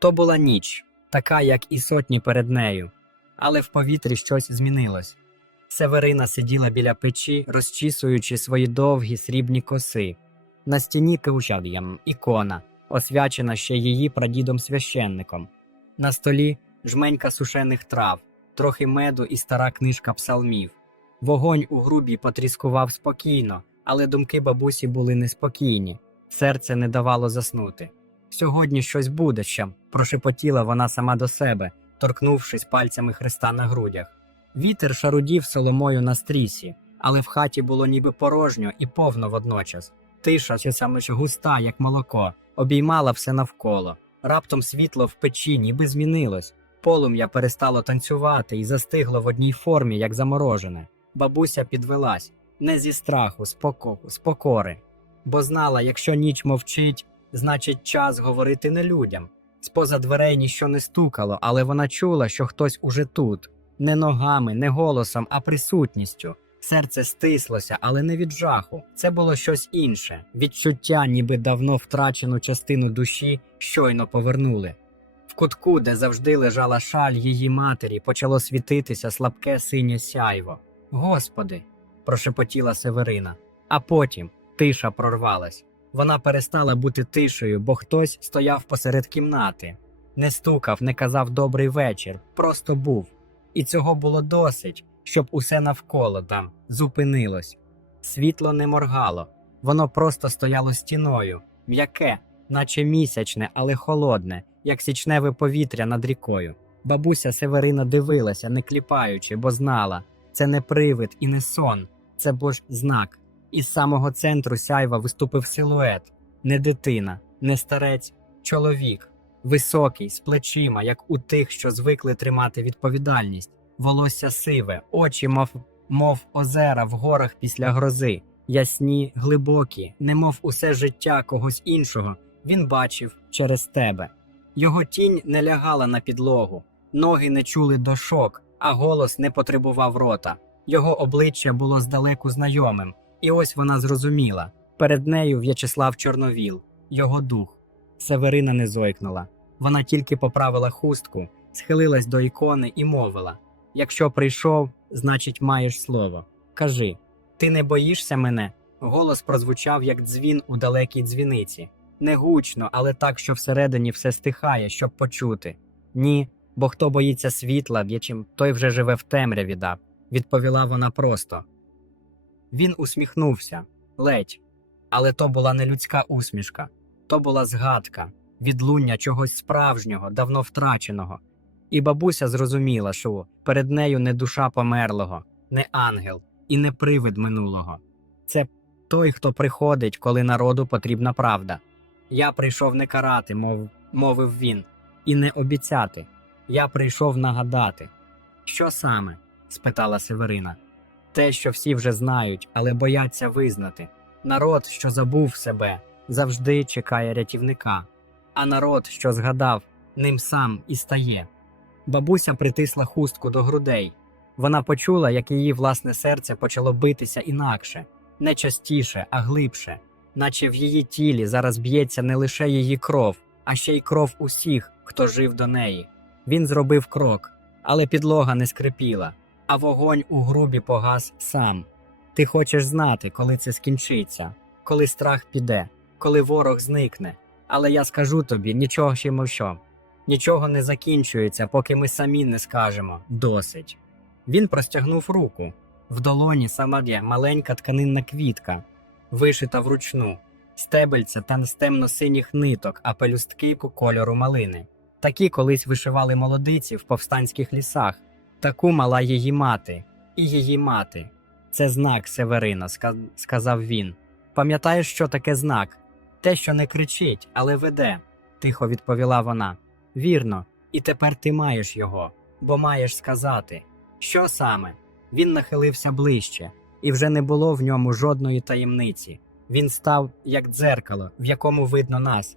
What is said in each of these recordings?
То була ніч, така, як і сотні перед нею, але в повітрі щось змінилось. Северина сиділа біля печі, розчісуючи свої довгі срібні коси. На стіні каучад'ям ікона, освячена ще її прадідом священником. На столі жменька сушених трав, трохи меду і стара книжка псалмів. Вогонь у грубі потріскував спокійно, але думки бабусі були неспокійні. Серце не давало заснути. Сьогодні щось буде ще, прошепотіла вона сама до себе, торкнувшись пальцями хреста на грудях. Вітер шарудів соломою на стрісі, але в хаті було ніби порожньо і повно водночас. Тиша, чи саме ж густа, як молоко, обіймала все навколо. Раптом світло в печі ніби змінилось. Полум'я перестало танцювати і застигло в одній формі, як заморожене. Бабуся підвелась не зі страху, з покори, бо знала, якщо ніч мовчить, значить час говорити не людям. Споза дверей ніщо не стукало, але вона чула, що хтось уже тут, не ногами, не голосом, а присутністю. Серце стислося, але не від жаху. Це було щось інше. Відчуття, ніби давно втрачену частину душі, щойно повернули. В кутку, де завжди лежала шаль її матері, почало світитися слабке синє сяйво. Господи, прошепотіла Северина. А потім тиша прорвалась. Вона перестала бути тишею, бо хтось стояв посеред кімнати. Не стукав, не казав добрий вечір, просто був. І цього було досить, щоб усе навколо там зупинилось. Світло не моргало, воно просто стояло стіною, м'яке, наче місячне, але холодне, як січневе повітря над рікою. Бабуся Северина дивилася, не кліпаючи, бо знала це не привид і не сон, це був ж знак. Із самого центру сяйва виступив силует. Не дитина, не старець, чоловік, високий, з плечима, як у тих, що звикли тримати відповідальність, волосся сиве, очі, мов, мов озера в горах після грози, ясні, глибокі, немов усе життя когось іншого, він бачив через тебе. Його тінь не лягала на підлогу, ноги не чули дошок, а голос не потребував рота. Його обличчя було здалеку знайомим, і ось вона зрозуміла перед нею В'ячеслав Чорновіл, його дух. Северина не зойкнула. Вона тільки поправила хустку, схилилась до ікони і мовила: Якщо прийшов, значить маєш слово. Кажи, ти не боїшся мене? Голос прозвучав, як дзвін у далекій дзвіниці. Не гучно, але так, що всередині все стихає, щоб почути. Ні, бо хто боїться світла, в'ячим той вже живе в темряві, дав, відповіла вона просто. Він усміхнувся ледь, але то була не людська усмішка, то була згадка, відлуння чогось справжнього, давно втраченого. І бабуся зрозуміла, що перед нею не душа померлого, не ангел і не привид минулого. Це той, хто приходить, коли народу потрібна правда. Я прийшов не карати, мов, мовив він, і не обіцяти. Я прийшов нагадати. Що саме? спитала Северина. Те, що всі вже знають, але бояться визнати. Народ, що забув себе, завжди чекає рятівника, а народ, що згадав, ним сам і стає. Бабуся притисла хустку до грудей. Вона почула, як її власне серце почало битися інакше, не частіше, а глибше, наче в її тілі зараз б'ється не лише її кров, а ще й кров усіх, хто жив до неї. Він зробив крок, але підлога не скрипіла, а вогонь у грубі погас сам. Ти хочеш знати, коли це скінчиться, коли страх піде, коли ворог зникне. Але я скажу тобі нічого ще мовчо. Нічого не закінчується, поки ми самі не скажемо досить. Він простягнув руку. В долоні сама є маленька тканинна квітка, вишита вручну, стебельця та з темно-синіх ниток, а пелюстки кольору малини. Такі колись вишивали молодиці в повстанських лісах. Таку мала її мати, і її мати. Це знак Северина, сказав він. Пам'ятаєш, що таке знак? Те, що не кричить, але веде, тихо відповіла вона. Вірно, і тепер ти маєш його, бо маєш сказати. Що саме? Він нахилився ближче, і вже не було в ньому жодної таємниці. Він став як дзеркало, в якому видно нас.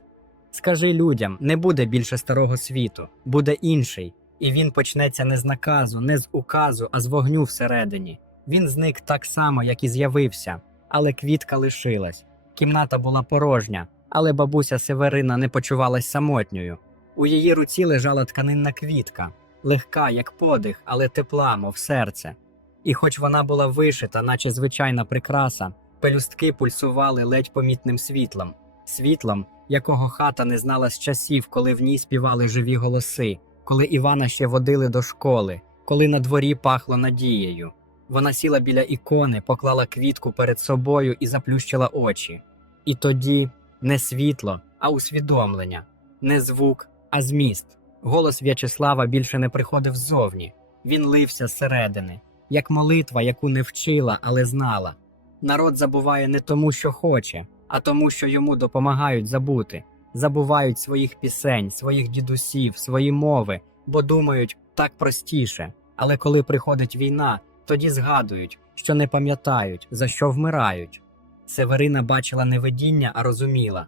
Скажи людям, не буде більше старого світу, буде інший, і він почнеться не з наказу, не з указу, а з вогню всередині. Він зник так само, як і з'явився, але квітка лишилась. Кімната була порожня, але бабуся Северина не почувалась самотньою. У її руці лежала тканинна квітка, легка, як подих, але тепла, мов серце. І хоч вона була вишита, наче звичайна прикраса, пелюстки пульсували ледь помітним світлом, світлом, якого хата не знала з часів, коли в ній співали живі голоси, коли Івана ще водили до школи, коли на дворі пахло надією. Вона сіла біля ікони, поклала квітку перед собою і заплющила очі. І тоді не світло, а усвідомлення, не звук, а зміст. Голос В'ячеслава більше не приходив ззовні. Він лився зсередини, як молитва, яку не вчила, але знала. Народ забуває не тому, що хоче, а тому, що йому допомагають забути. Забувають своїх пісень, своїх дідусів, свої мови, бо думають так простіше. Але коли приходить війна, тоді згадують, що не пам'ятають, за що вмирають. Северина бачила не видіння, а розуміла.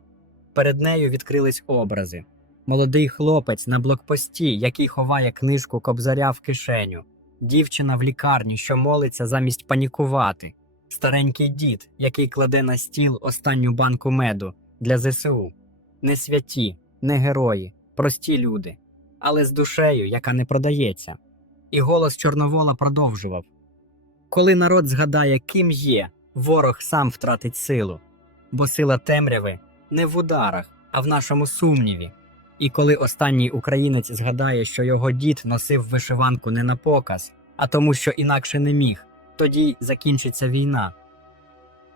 Перед нею відкрились образи. Молодий хлопець на блокпості, який ховає книжку кобзаря в кишеню, дівчина в лікарні, що молиться замість панікувати, старенький дід, який кладе на стіл останню банку меду для ЗСУ. Не святі, не герої, прості люди, але з душею, яка не продається. І голос Чорновола продовжував Коли народ згадає, ким є, ворог сам втратить силу, бо сила темряви не в ударах, а в нашому сумніві. І коли останній українець згадає, що його дід носив вишиванку не на показ, а тому, що інакше не міг, тоді закінчиться війна.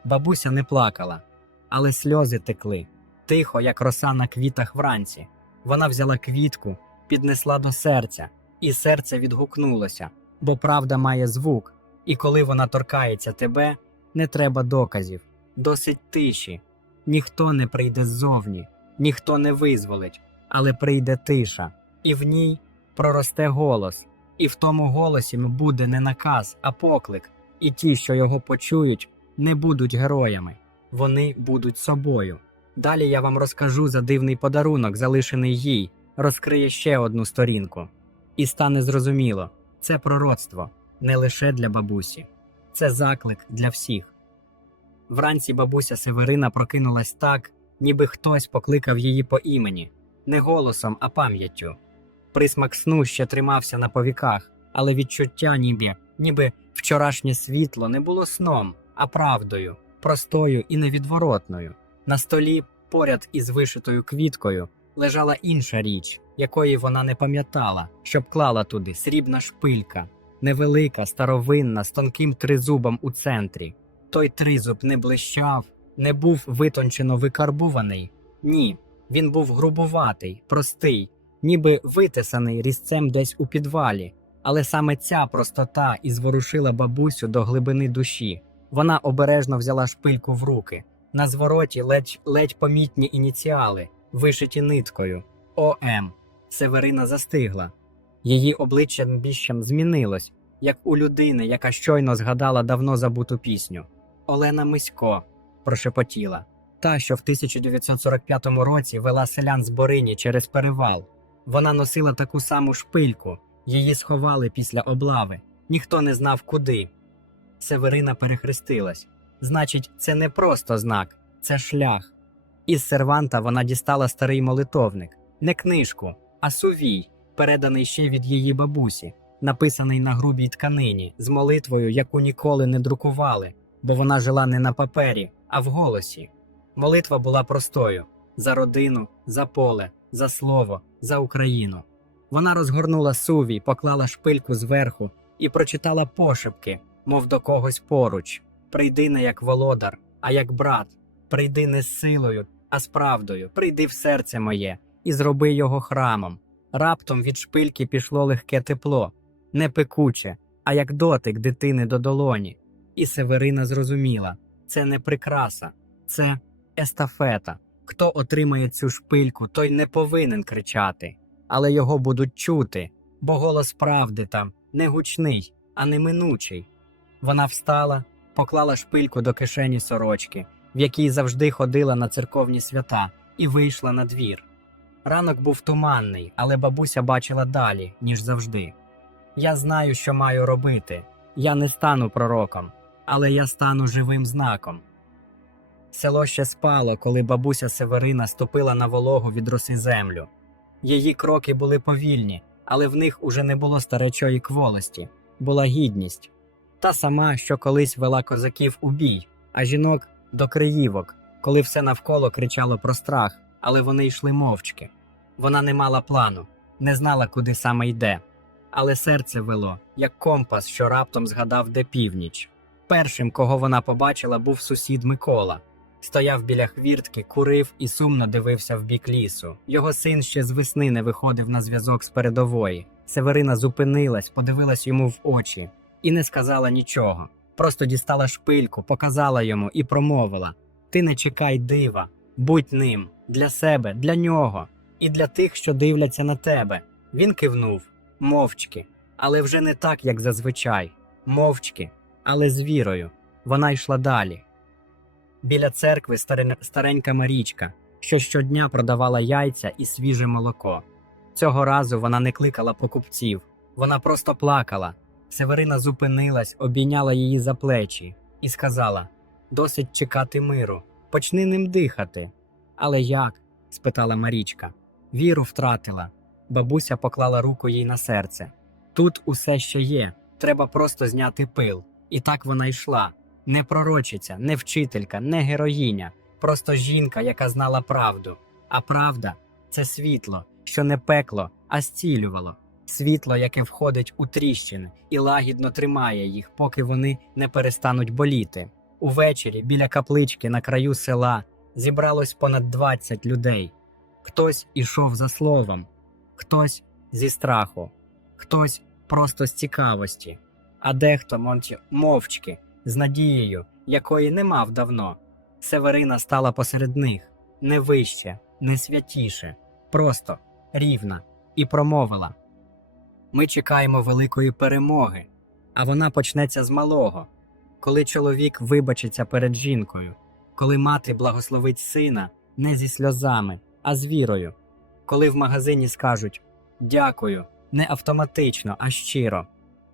Бабуся не плакала, але сльози текли, тихо, як роса на квітах вранці. Вона взяла квітку, піднесла до серця, і серце відгукнулося, бо правда має звук, і коли вона торкається тебе, не треба доказів, досить тиші. Ніхто не прийде ззовні, ніхто не визволить, але прийде тиша, і в ній проросте голос, і в тому голосі буде не наказ, а поклик, і ті, що його почують, не будуть героями, вони будуть собою. Далі я вам розкажу за дивний подарунок, залишений їй, розкриє ще одну сторінку. І стане зрозуміло, це пророцтво не лише для бабусі, це заклик для всіх. Вранці бабуся Северина прокинулась так, ніби хтось покликав її по імені, не голосом, а пам'яттю. Присмак сну ще тримався на повіках, але відчуття, ніби, ніби вчорашнє світло не було сном, а правдою, простою і невідворотною. На столі, поряд із вишитою квіткою, лежала інша річ, якої вона не пам'ятала, щоб клала туди срібна шпилька, невелика, старовинна, з тонким тризубом у центрі. Той тризуб не блищав, не був витончено викарбуваний. Ні, він був грубуватий, простий, ніби витисаний різцем десь у підвалі. Але саме ця простота і зворушила бабусю до глибини душі. Вона обережно взяла шпильку в руки. На звороті ледь, ледь помітні ініціали, вишиті ниткою. ОМ. Северина застигла. Її обличчя більшим змінилось, як у людини, яка щойно згадала давно забуту пісню. Олена Мисько прошепотіла. Та, що в 1945 році вела селян з Борині через перевал. Вона носила таку саму шпильку, її сховали після облави. Ніхто не знав куди. Северина перехрестилась. Значить, це не просто знак, це шлях. Із серванта вона дістала старий молитовник, не книжку, а сувій, переданий ще від її бабусі, написаний на грубій тканині, з молитвою, яку ніколи не друкували, бо вона жила не на папері, а в голосі. Молитва була простою за родину, за поле, за слово, за Україну. Вона розгорнула сувій, поклала шпильку зверху і прочитала пошепки, мов до когось поруч. Прийди не як володар, а як брат. Прийди не з силою, а з правдою. Прийди в серце моє і зроби його храмом. Раптом від шпильки пішло легке тепло, не пекуче, а як дотик дитини до долоні. І Северина зрозуміла це не прикраса, це естафета. Хто отримає цю шпильку, той не повинен кричати, але його будуть чути, бо голос правди там не гучний, а неминучий. Вона встала, поклала шпильку до кишені сорочки, в якій завжди ходила на церковні свята, і вийшла на двір. Ранок був туманний, але бабуся бачила далі, ніж завжди. Я знаю, що маю робити. Я не стану пророком, але я стану живим знаком. Село ще спало, коли бабуся Северина ступила на вологу від роси землю. Її кроки були повільні, але в них уже не було старечої кволості, була гідність. Та сама, що колись вела козаків у бій, а жінок до криївок, коли все навколо кричало про страх, але вони йшли мовчки. Вона не мала плану, не знала, куди саме йде. Але серце вело, як компас, що раптом згадав, де північ. Першим, кого вона побачила, був сусід Микола. Стояв біля хвіртки, курив і сумно дивився в бік лісу. Його син ще з весни не виходив на зв'язок з передової. Северина зупинилась, подивилась йому в очі і не сказала нічого. Просто дістала шпильку, показала йому і промовила: Ти не чекай дива, будь ним для себе, для нього і для тих, що дивляться на тебе. Він кивнув мовчки, але вже не так, як зазвичай. Мовчки, але з вірою. Вона йшла далі. Біля церкви старенька Марічка, що щодня продавала яйця і свіже молоко. Цього разу вона не кликала покупців, вона просто плакала. Северина зупинилась, обійняла її за плечі і сказала: Досить чекати миру, почни ним дихати. Але як? спитала Марічка. Віру втратила. Бабуся поклала руку їй на серце. Тут усе ще є, треба просто зняти пил. І так вона йшла. Не пророчиця, не вчителька, не героїня, просто жінка, яка знала правду. А правда це світло, що не пекло, а зцілювало. Світло, яке входить у тріщини і лагідно тримає їх, поки вони не перестануть боліти. Увечері біля каплички на краю села зібралось понад 20 людей. Хтось ішов за словом, хтось зі страху, хтось просто з цікавості, а дехто мовчки з надією, якої не мав давно. Северина стала посеред них не вище, не святіше, просто рівна, і промовила: Ми чекаємо великої перемоги, а вона почнеться з малого, коли чоловік вибачиться перед жінкою, коли мати благословить сина не зі сльозами, а з вірою, коли в магазині скажуть дякую, не автоматично, а щиро,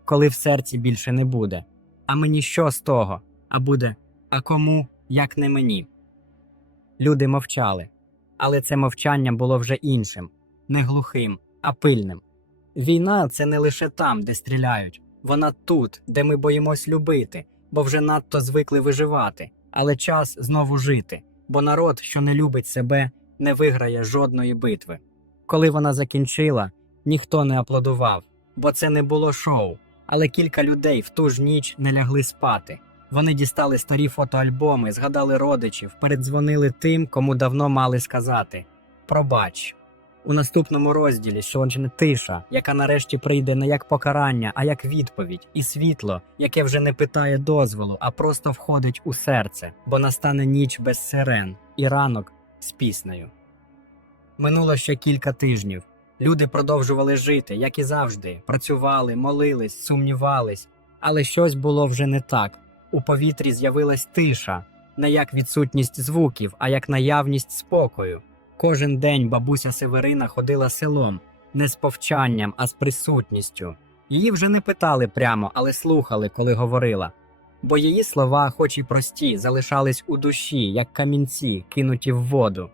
коли в серці більше не буде. А мені що з того? А буде а кому, як не мені. Люди мовчали, але це мовчання було вже іншим, не глухим, а пильним. Війна це не лише там, де стріляють, вона тут, де ми боїмось любити, бо вже надто звикли виживати, але час знову жити, бо народ, що не любить себе, не виграє жодної битви. Коли вона закінчила, ніхто не аплодував, бо це не було шоу. Але кілька людей в ту ж ніч не лягли спати. Вони дістали старі фотоальбоми, згадали родичів, передзвонили тим, кому давно мали сказати Пробач. У наступному розділі сонячна тиша, яка нарешті прийде не як покарання, а як відповідь, і світло, яке вже не питає дозволу, а просто входить у серце, бо настане ніч без сирен і ранок з піснею. Минуло ще кілька тижнів. Люди продовжували жити, як і завжди, працювали, молились, сумнівались, але щось було вже не так. У повітрі з'явилась тиша, не як відсутність звуків, а як наявність спокою. Кожен день бабуся Северина ходила селом, не з повчанням, а з присутністю. Її вже не питали прямо, але слухали, коли говорила. Бо її слова, хоч і прості, залишались у душі, як камінці, кинуті в воду.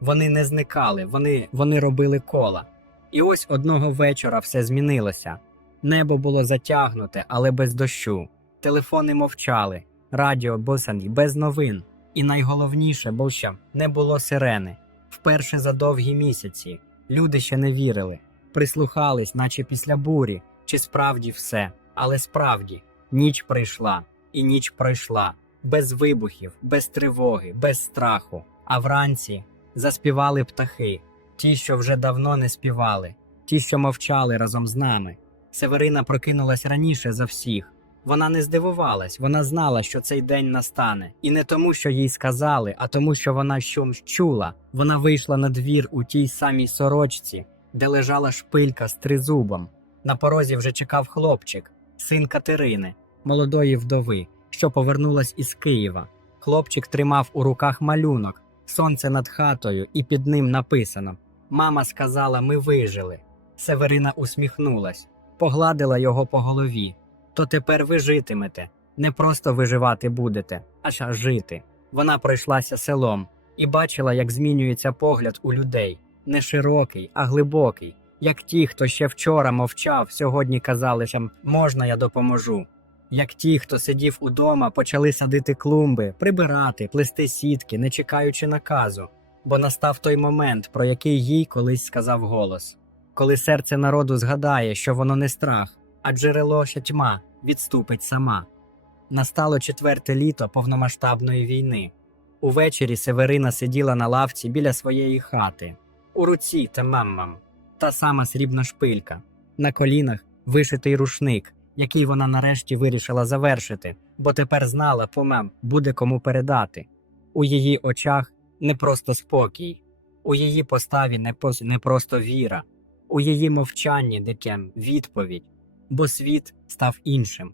Вони не зникали, вони, вони робили кола. І ось одного вечора все змінилося. Небо було затягнуте, але без дощу. Телефони мовчали, радіо босані, без новин. І найголовніше, бо що не було сирени. Вперше за довгі місяці. Люди ще не вірили, прислухались, наче після бурі, чи справді все. Але справді ніч прийшла, і ніч пройшла без вибухів, без тривоги, без страху. А вранці заспівали птахи, ті, що вже давно не співали, ті, що мовчали разом з нами. Северина прокинулась раніше за всіх. Вона не здивувалась, вона знала, що цей день настане, і не тому, що їй сказали, а тому, що вона щось чула. Вона вийшла на двір у тій самій сорочці, де лежала шпилька з тризубом. На порозі вже чекав хлопчик, син Катерини, молодої вдови, що повернулась із Києва. Хлопчик тримав у руках малюнок, сонце над хатою, і під ним написано: Мама сказала, ми вижили. Северина усміхнулась, погладила його по голові. То тепер ви житимете. Не просто виживати будете, а жити. Вона пройшлася селом і бачила, як змінюється погляд у людей. не широкий, а глибокий, як ті, хто ще вчора мовчав, сьогодні казали, що можна я допоможу. Як ті, хто сидів удома, почали садити клумби, прибирати, плести сітки, не чекаючи наказу, бо настав той момент, про який їй колись сказав голос. Коли серце народу згадає, що воно не страх, а джерело тьма відступить сама. Настало четверте літо повномасштабної війни. Увечері Северина сиділа на лавці біля своєї хати. У руці та тамаммам, та сама срібна шпилька, на колінах вишитий рушник, який вона нарешті вирішила завершити, бо тепер знала, помам буде кому передати. У її очах не просто спокій, у її поставі не, пос- не просто віра, у її мовчанні дитям відповідь, бо світ став іншим.